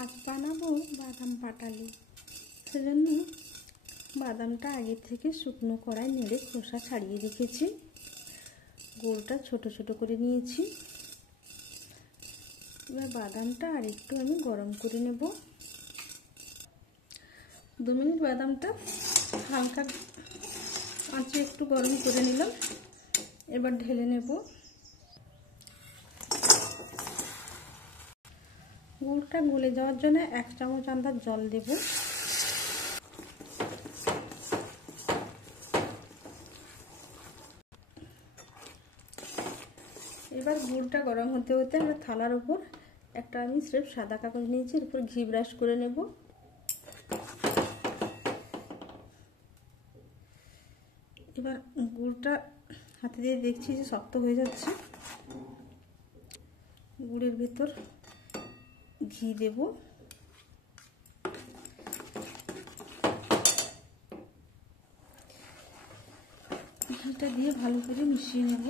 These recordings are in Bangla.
আজ বানাবো বাদাম পাটালি। সেজন্য বাদামটা আগে থেকে শুকনো কড়াই নেড়ে খোসা ছাড়িয়ে রেখেছি। গুড়টা ছোট ছোট করে নিয়েছি। এবার বাদামটা আর একটু আমি গরম করে নেব। 2 মিনিট বাদামটা হালকা আঁচে একটু গরম করে নিলাম। এবার ঢেলে নেব। গুড়টা গলে যাওয়ার জন্য 1 চামচ আন্দাজ জল দেব। এবার গুড়টা গরম হতে হতে আমরা থালার উপর একটা আমি স্রেফ সাদা কাগজ নিয়েছি, এর উপর ঘি ব্রাশ করে নেব। এবার গুড়টা হাতে দিয়ে দেখছি যে শক্ত হয়ে যাচ্ছে। গুড়ের ভেতর ঘি দেব। ঘিটা দিয়ে ভালো করে মিশিয়ে নেব।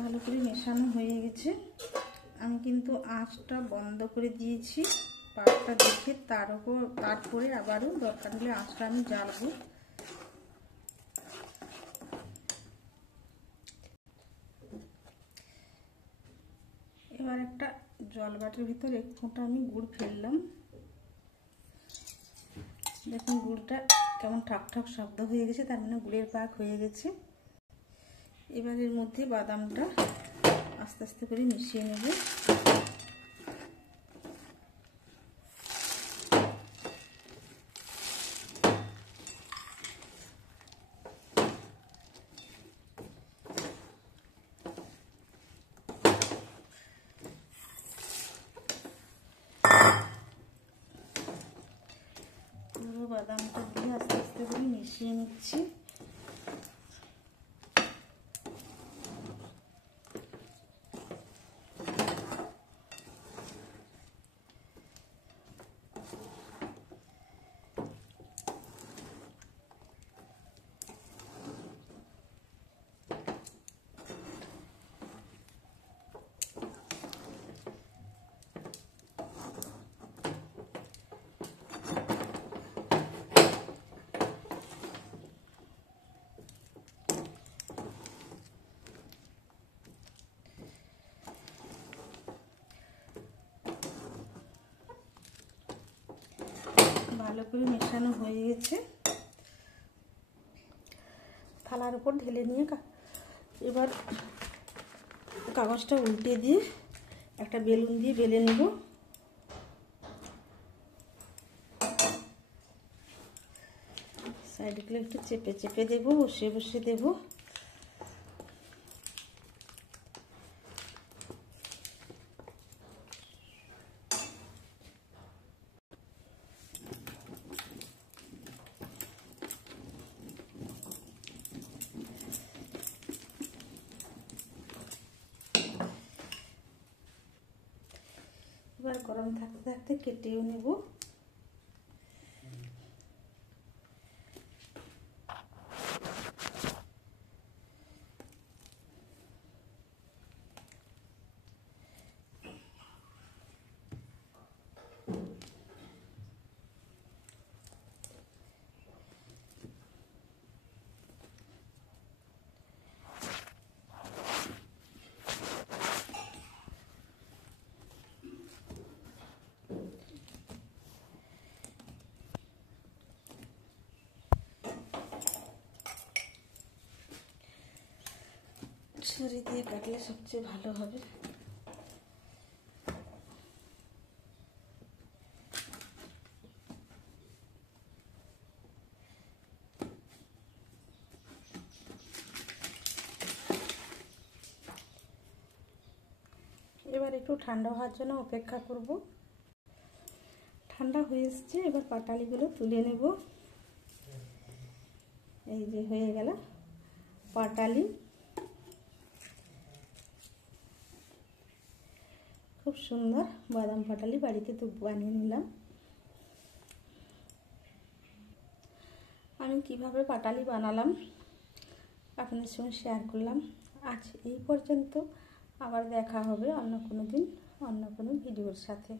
ভালো করে মেশানো হয়ে গেছে। আমি কিন্তু আঁচটা বন্ধ করে দিয়েছি পাকটা দেখে, তারপরে আবারও দরকার হলে আঁচটা আমি জ্বালবো। এবার একটা জল বাটির ভিতর 1 ফোঁটা আমি গুড় ফেললাম। দেখুন গুড়টা কেমন ঠাক ঠাক শব্দ হয়ে গেছে, তার মানে গুড়ের পাক হয়ে গেছে। এবার এর মধ্যে বাদামটা আস্তে আস্তে করে মিশিয়ে নেব। পুরো বাদামটা দিয়ে আস্তে আস্তে করে মিশিয়ে নিচ্ছি। ভালো করে মেশানো হয়ে গেছে। থালার উপর ঢেলে নিয়ে এবার কাগজটা উল্টে দিয়ে একটা বেলুন দিয়ে বেলে নেব। সাইডগুলো একটু চেপে চেপে দেব, বসে বসে দেব। এবার গরম থাকতে থাকতে কেটেও নেব। ছুরি দিয়ে কাটলে সবচেয়ে ভালো হবে। এবার একটু ঠান্ডা হওয়ার জন্য অপেক্ষা করব। ঠান্ডা হয়ে এসছে, এবার পাটালিগুলো তুলে নেব। এই যে হয়ে গেল পাটালি। খুব সুন্দর বাদাম পাটালি বাড়িতে তো বানিয়ে নিলাম। আমি কিভাবে পাটালি বানালাম আপনাদের সঙ্গে শেয়ার করলাম। আজ এই পর্যন্ত, আবার দেখা হবে অন্য কোনো দিন অন্য কোনো ভিডিও। ভিডিওর সাথে।